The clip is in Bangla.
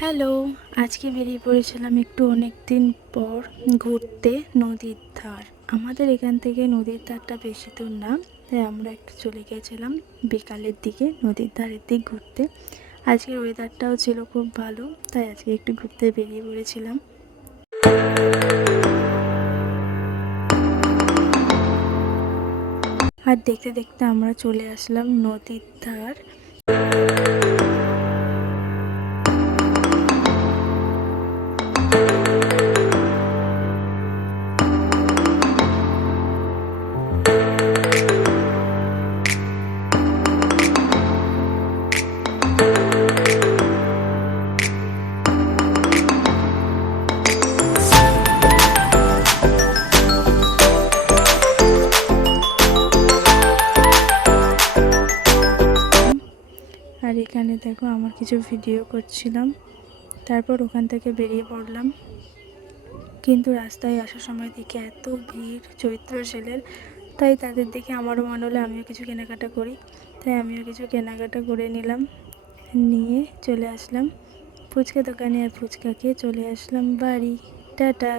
হ্যালো, আজকে বেরিয়ে পড়েছিলাম একটু অনেক দিন পর ঘুরতে নদীর ধার। আমাদের এখান থেকে নদীর ধারটা বেশি দূর না, তাই আমরা একটু চলে গিয়েছিলাম বিকালের দিকে নদীর ধারের দিক ঘুরতে। আজকের ওয়েদারটাও ছিল খুব ভালো, তাই আজকে একটু ঘুরতে বেরিয়ে পড়েছিলাম। আর দেখতে দেখতে আমরা চলে আসলাম নদীর ধার। আর এখানে দেখো আমার কিছু ভিডিও করছিলাম, তারপর ওখান থেকে বেরিয়ে পড়লাম। কিন্তু রাস্তায় আসার সময় দেখে এত ভিড় চৈত্র সেলের, তাই তাদের দেখে আমারও মনে হলো আমিও কিছু কেনাকাটা করি। তাই আমিও কিছু কেনাকাটা করে নিলাম, নিয়ে চলে আসলাম ফুচকা দোকানে। আর ফুচকা খেয়ে চলে আসলাম বাড়ি। টাটা।